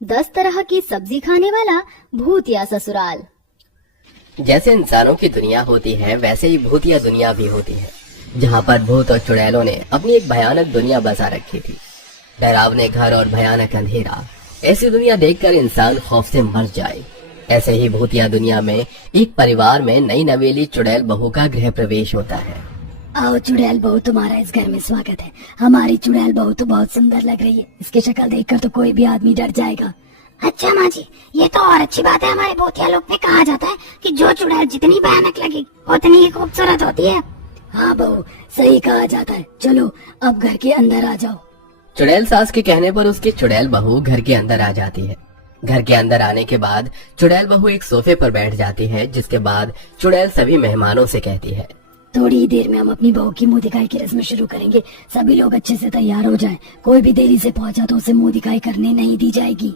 10 तरह की सब्जी खाने वाला भूतिया ससुराल। जैसे इंसानों की दुनिया होती है वैसे ही भूतिया दुनिया भी होती है, जहाँ पर भूत और चुड़ैलों ने अपनी एक भयानक दुनिया बसा रखी थी। डरावने घर और भयानक अंधेरा, ऐसी दुनिया देखकर इंसान खौफ से मर जाए। ऐसे ही भूतिया दुनिया में एक परिवार में नई नवेली चुड़ैल बहू का गृह प्रवेश होता है। आओ चुड़ैल बहू, तुम्हारा इस घर में स्वागत है। हमारी चुड़ैल बहू तो बहुत सुंदर लग रही है, इसकी शक्ल देखकर तो कोई भी आदमी डर जाएगा। अच्छा माँ जी, ये तो और अच्छी बात है। हमारे भूतिया लोक में कहा जाता है कि जो चुड़ैल जितनी भयानक लगी उतनी ही खूबसूरत होती है। हाँ बहू, सही कहा जाता है। चलो अब घर के अंदर आ जाओ। चुड़ैल सास के कहने पर उसकी चुड़ैल बहू घर के अंदर आ जाती है। घर के अंदर आने के बाद चुड़ैल बहू एक सोफे पर बैठ जाती है, जिसके बाद चुड़ैल सभी मेहमानों से कहती है, थोड़ी ही देर में हम अपनी बहू की मुंह दिखाई की रस्म शुरू करेंगे। सभी लोग अच्छे से तैयार हो जाएं। कोई भी देरी से पहुंचा तो उसे मुंह दिखाई करने नहीं दी जाएगी।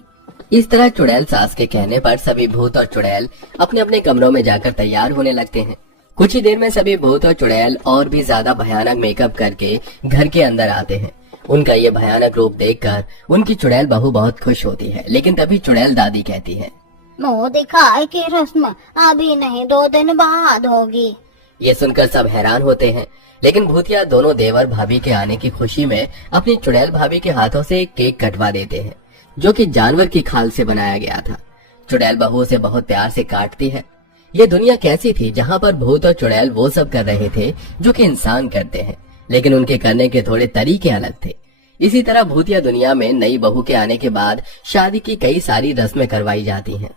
इस तरह चुड़ैल सास के कहने पर सभी भूत और चुड़ैल अपने अपने कमरों में जाकर तैयार होने लगते हैं। कुछ ही देर में सभी भूत और चुड़ैल और भी ज्यादा भयानक मेकअप करके घर के अंदर आते हैं। उनका ये भयानक रूप देखकर उनकी चुड़ैल बहू बहुत खुश होती है, लेकिन तभी चुड़ैल दादी कहती है, मुंह दिखाई की रस्म अभी नहीं, 2 दिन बाद होगी। ये सुनकर सब हैरान होते हैं, लेकिन भूतिया दोनों देवर भाभी के आने की खुशी में अपनी चुड़ैल भाभी के हाथों से एक केक कटवा देते हैं, जो कि जानवर की खाल से बनाया गया था। चुड़ैल बहू उसे बहुत प्यार से काटती है। ये दुनिया कैसी थी जहाँ पर भूत और चुड़ैल वो सब कर रहे थे जो कि इंसान करते हैं, लेकिन उनके करने के थोड़े तरीके अलग थे। इसी तरह भूतिया दुनिया में नई बहू के आने के बाद शादी की कई सारी रस्में करवाई जाती हैं।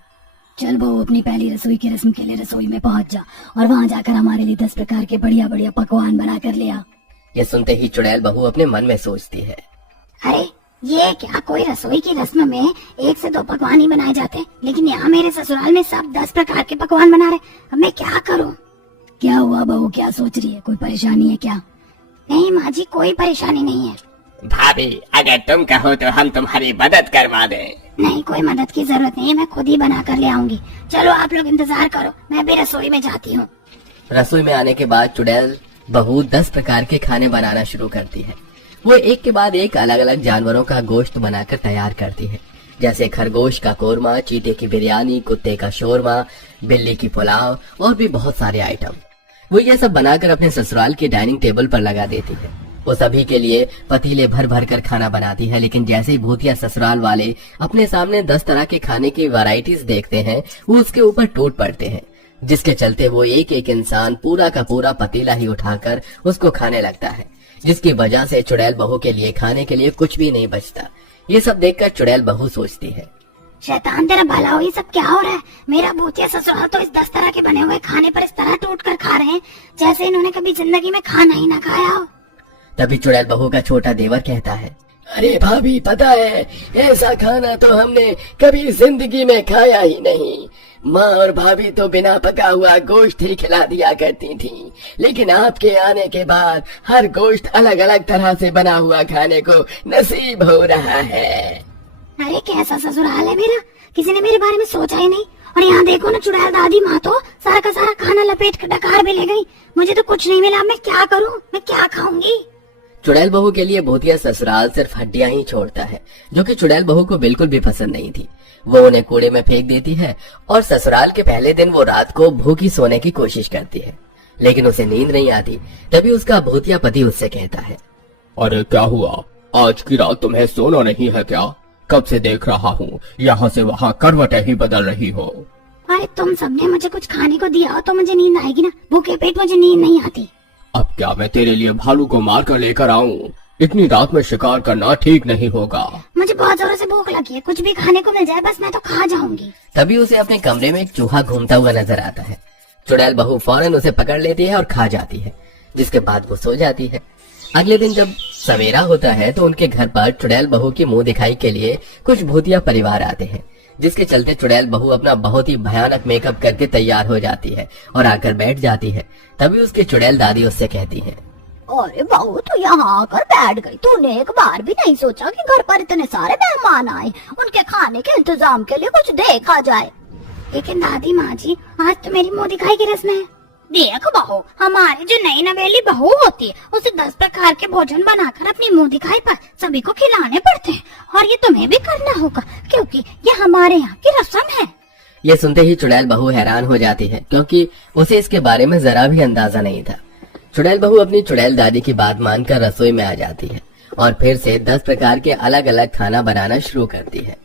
चल बहू, अपनी पहली रसोई की रस्म के लिए रसोई में पहुंच जा और वहां जाकर हमारे लिए 10 प्रकार के बढ़िया बढ़िया पकवान बना कर ले आ। ये सुनते ही चुड़ैल बहू अपने मन में सोचती है, अरे ये क्या, कोई रसोई की रस्म में 1 से 2 पकवान ही बनाए जाते हैं, लेकिन यहाँ मेरे ससुराल में सब 10 प्रकार के पकवान बना रहे। अब मैं क्या करूँ? क्या हुआ बहू, क्या सोच रही है? कोई परेशानी है क्या? नहीं माँ जी, कोई परेशानी नहीं है। भाभी, अगर तुम कहो तो हम तुम्हारी मदद करवा दें। नहीं, कोई मदद की जरूरत नहीं है, मैं खुद ही बना कर ले आऊंगी। चलो आप लोग इंतजार करो, मैं भी रसोई में जाती हूँ। रसोई में आने के बाद चुड़ैल बहू 10 प्रकार के खाने बनाना शुरू करती है। वो एक के बाद एक अलग अलग जानवरों का गोश्त बनाकर तैयार करती है, जैसे खरगोश का कोरमा, चीते की बिरयानी, कुत्ते का शोरमा, बिल्ली की पुलाव और भी बहुत सारे आइटम। वो ये सब बनाकर अपने ससुराल के डाइनिंग टेबल पर लगा देती है। वो सभी के लिए पतीले भर भर कर खाना बनाती है, लेकिन जैसे ही भूतिया ससुराल वाले अपने सामने 10 तरह के खाने की वैरायटीज देखते हैं, वो उसके ऊपर टूट पड़ते हैं, जिसके चलते वो एक एक इंसान पूरा का पूरा पतीला ही उठाकर उसको खाने लगता है, जिसकी वजह से चुड़ैल बहू के लिए खाने के लिए कुछ भी नहीं बचता। ये सब देखकर चुड़ैल बहू सोचती है, शैतान तेरा भला हो, ये सब क्या हो रहा है? मेरा भूतिया ससुराल तो इस 10 तरह के बने हुए खाने पर इस तरह टूट कर खा रहे हैं जैसे इन्होंने कभी जिंदगी में खाना ही ना खाया हो। तभी चुड़ैल बहू का छोटा देवर कहता है, अरे भाभी, पता है ऐसा खाना तो हमने कभी जिंदगी में खाया ही नहीं। माँ और भाभी तो बिना पका हुआ गोश्त ही खिला दिया करती थी, लेकिन आपके आने के बाद हर गोश्त अलग अलग तरह से बना हुआ खाने को नसीब हो रहा है। अरे कैसा ससुराल है मेरा, किसी ने मेरे बारे में सोचा ही नहीं। और यहाँ देखो ना, चुड़ैल दादी माँ तो सारा का सारा खाना लपेट कर डकार भी ले गई। मुझे तो कुछ नहीं मिला, मैं क्या करूँ, मैं क्या खाऊंगी? चुड़ैल बहू के लिए भूतिया ससुराल सिर्फ हड्डियां ही छोड़ता है, जो कि चुड़ैल बहू को बिल्कुल भी पसंद नहीं थी। वो उन्हें कूड़े में फेंक देती है और ससुराल के पहले दिन वो रात को भूखी सोने की कोशिश करती है, लेकिन उसे नींद नहीं आती। तभी उसका भूतिया पति उससे कहता है, अरे क्या हुआ, आज की रात तुम्हें सोना नहीं है क्या? कब से देख रहा हूँ यहाँ से वहाँ करवटें ही बदल रही हो। अरे तुम सबने मुझे कुछ खाने को दिया हो तो मुझे नींद आएगी ना, भूखे पेट मुझे नींद नहीं आती। अब क्या मैं तेरे लिए भालू को मार कर लेकर आऊं? इतनी रात में शिकार करना ठीक नहीं होगा। मुझे बहुत जोरों से भूख लगी है, कुछ भी खाने को मिल जाए बस मैं तो खा जाऊंगी। तभी उसे अपने कमरे में एक चूहा घूमता हुआ नजर आता है। चुड़ैल बहू फौरन उसे पकड़ लेती है और खा जाती है, जिसके बाद वो सो जाती है। अगले दिन जब सवेरा होता है तो उनके घर पर चुड़ैल बहू की मुंह दिखाई के लिए कुछ भूतिया परिवार आते हैं, जिसके चलते चुड़ैल बहू अपना बहुत ही भयानक मेकअप करके तैयार हो जाती है और आकर बैठ जाती है। तभी उसकी चुड़ैल दादी उससे कहती है, अरे बहू, तो यहाँ आकर बैठ गई, तूने एक बार भी नहीं सोचा कि घर पर इतने सारे मेहमान आए, उनके खाने के इंतजाम के लिए कुछ देखा जाए? लेकिन दादी माँ जी, आज तो मेरी मुंह दिखाई की रस्म है। देख बहू, हमारी जो नई नवेली बहू होती है उसे 10 प्रकार के भोजन बनाकर अपनी मुंह दिखाई पर सभी को खिलाने पड़ते हैं, और ये तुम्हें भी करना होगा, क्योंकि हमारे यहाँ की रस्म है। ये सुनते ही चुड़ैल बहू हैरान हो जाती है, क्योंकि उसे इसके बारे में जरा भी अंदाजा नहीं था। चुड़ैल बहू अपनी चुड़ैल दादी की बात मानकर रसोई में आ जाती है और फिर से 10 प्रकार के अलग अलग खाना बनाना शुरू करती है।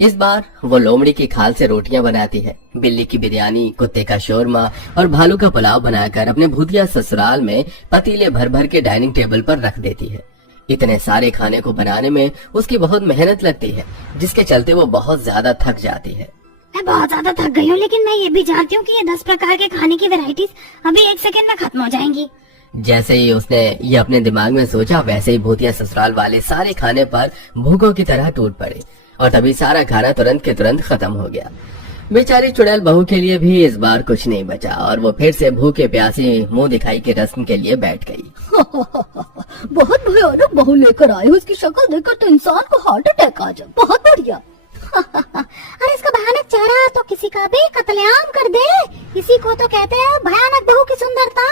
इस बार वो लोमड़ी की खाल से रोटियां बनाती है, बिल्ली की बिरयानी, कुत्ते का शोरमा और भालू का पुलाव बनाकर अपने भूतिया ससुराल में पतीले भर भर के डाइनिंग टेबल पर रख देती है। इतने सारे खाने को बनाने में उसकी बहुत मेहनत लगती है, जिसके चलते वो बहुत ज्यादा थक जाती है। मैं बहुत ज्यादा थक गई हूँ, लेकिन मैं ये भी जानती हूँ कि ये 10 प्रकार के खाने की वैरायटीज अभी 1 सेकंड में खत्म हो जाएंगी। जैसे ही उसने ये अपने दिमाग में सोचा, वैसे ही भूतिया ससुराल वाले सारे खाने पर भूखों की तरह टूट पड़े और तभी सारा खाना तुरंत के तुरंत खत्म हो गया। बेचारी चुड़ैल बहू के लिए भी इस बार कुछ नहीं बचा और वो फिर से भूखे प्यासी मुंह दिखाई के रस्म के लिए बैठ गई। बहुत भयानक बहू लेकर आए हो, उसकी शक्ल देखकर तो इंसान को हार्ट अटैक आ जाए। बहुत बढ़िया। अरे इसका भयानक चेहरा तो किसी का भी कत्लेआम कर दे। इसी को तो कहते हैं भयानक बहू की सुंदरता।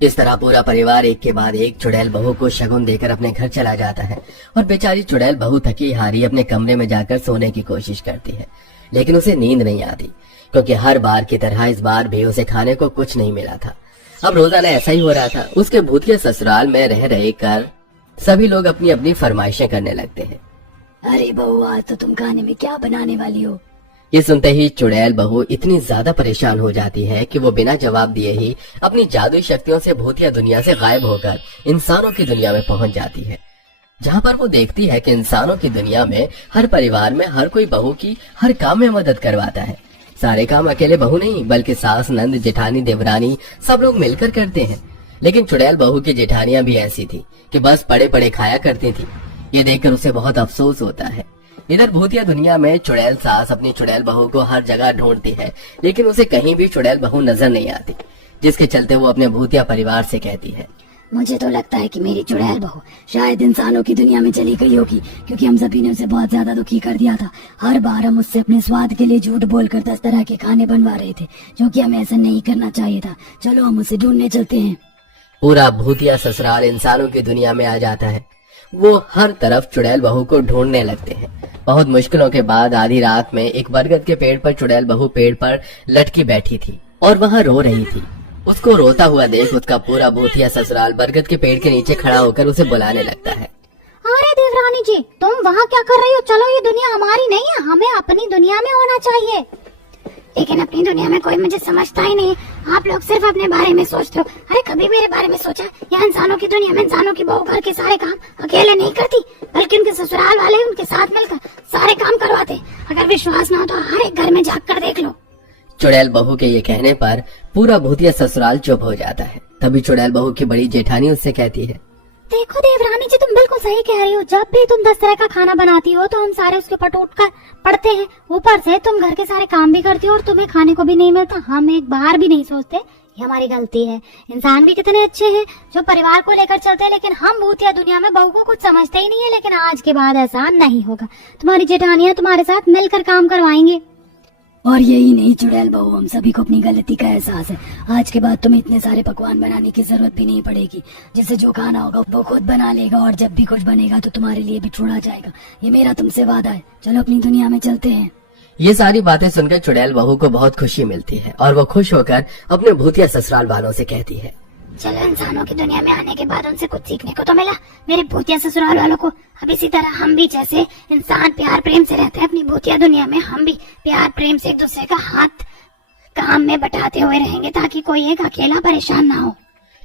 इस तरह पूरा परिवार एक के बाद एक चुड़ैल बहू को शगुन देकर अपने घर चला जाता है और बेचारी चुड़ैल बहू थकी हारी अपने कमरे में जाकर सोने की कोशिश करती है, लेकिन उसे नींद नहीं आती, क्योंकि हर बार की तरह इस बार भी उसे खाने को कुछ नहीं मिला था। अब रोजाना ऐसा ही हो रहा था। उसके भूतिया ससुराल में रह रहे कर सभी लोग अपनी अपनी फरमाइशें करने लगते हैं। अरे बहू, आज तो तुम खाने में क्या बनाने वाली हो? ये सुनते ही चुड़ैल बहू इतनी ज्यादा परेशान हो जाती है कि वो बिना जवाब दिए ही अपनी जादुई शक्तियों से भूतिया दुनिया से गायब होकर इंसानों की दुनिया में पहुंच जाती है, जहां पर वो देखती है कि इंसानों की दुनिया में हर परिवार में हर कोई बहू की हर काम में मदद करवाता है। सारे काम अकेले बहू नहीं, बल्कि सास, नंद, जेठानी, देवरानी सब लोग मिलकर करते हैं। लेकिन चुड़ैल बहू की जेठानियां भी ऐसी थी कि बस पड़े पड़े खाया करती थी। ये देखकर उसे बहुत अफसोस होता है। इधर भूतिया दुनिया में चुड़ैल सास अपनी चुड़ैल बहू को हर जगह ढूंढती है, लेकिन उसे कहीं भी चुड़ैल बहू नजर नहीं आती, जिसके चलते वो अपने भूतिया परिवार से कहती है, मुझे तो लगता है कि मेरी चुड़ैल बहू शायद इंसानों की दुनिया में चली गई होगी, क्योंकि हम सभी ने उसे बहुत ज्यादा दुखी कर दिया था। हर बार हम उससे अपने स्वाद के लिए झूठ बोलकर 10 तरह के खाने बनवा रहे थे, जो कि हमें ऐसा नहीं करना चाहिए था। चलो हम उसे ढूंढने चलते हैं। पूरा भूतिया ससुराल इंसानों की दुनिया में आ जाता है। वो हर तरफ चुड़ैल बहू को ढूंढने लगते हैं। बहुत मुश्किलों के बाद आधी रात में एक बरगद के पेड़ पर चुड़ैल बहू पेड़ पर लटकी बैठी थी और वहाँ रो रही थी। उसको रोता हुआ देख उसका पूरा भूतिया ससुराल बरगद के पेड़ के नीचे खड़ा होकर उसे बुलाने लगता है। अरे देवरानी जी, तुम वहाँ क्या कर रही हो? चलो, ये दुनिया हमारी नहीं है, हमें अपनी दुनिया में होना चाहिए। लेकिन अपनी दुनिया में कोई मुझे समझता ही नहीं। आप लोग सिर्फ अपने बारे में सोचते हो। अरे कभी मेरे बारे में सोचा? यहाँ इंसानों की दुनिया में इंसानों की बहू घर के सारे काम अकेले नहीं करती, बल्कि उनके ससुराल वाले उनके साथ मिलकर सारे काम करवाते। अगर विश्वास ना हो तो हर एक घर में जाकर देख लो। चुड़ैल बहू के ये कहने पर पूरा भूतिया ससुराल चुप हो जाता है। तभी चुड़ैल बहू की बड़ी जेठानी उससे कहती है, देखो देवरानी जी, तुम बिल्कुल सही कह रही हो। जब भी तुम 10 तरह का खाना बनाती हो तो हम सारे उसके ऊपर टूट कर पड़ते हैं। ऊपर से तुम घर के सारे काम भी करती हो और तुम्हें खाने को भी नहीं मिलता। हम एक बार भी नहीं सोचते ये हमारी गलती है। इंसान भी कितने अच्छे हैं जो परिवार को लेकर चलते हैं, लेकिन हम भूतिया दुनिया में बहू को कुछ समझते ही नहीं है। लेकिन आज के बाद ऐसा नहीं होगा। तुम्हारी जेठानियां तुम्हारे साथ मिलकर काम करवाएंगे। और यही नहीं चुड़ैल बहू, हम सभी को अपनी गलती का एहसास है। आज के बाद तुम्हें इतने सारे पकवान बनाने की जरूरत भी नहीं पड़ेगी। जिसे जो खाना होगा वो खुद बना लेगा, और जब भी कुछ बनेगा तो तुम्हारे लिए भी छोड़ा जाएगा। ये मेरा तुमसे वादा है। चलो अपनी दुनिया में चलते हैं। ये सारी बातें सुनकर चुड़ैल बहू को बहुत खुशी मिलती है और वो खुश होकर अपने भूतिया ससुराल वालों से कहती है, चलो, इंसानों की दुनिया में आने के बाद उनसे कुछ सीखने को तो मिला मेरे भूतिया ससुराल वालों को। अब इसी तरह हम भी जैसे इंसान प्यार प्रेम से रहते हैं, अपनी भूतिया दुनिया में हम भी प्यार प्रेम से एक दूसरे का हाथ काम में बटाते हुए रहेंगे, ताकि कोई एक अकेला परेशान ना हो।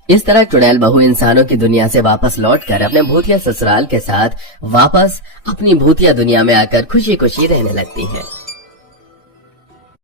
इस तरह चुड़ैल बहू इंसानों की दुनिया से वापस लौटकर अपने भूतिया ससुराल के साथ वापस अपनी भूतिया दुनिया में आकर खुशी खुशी रहने लगती है।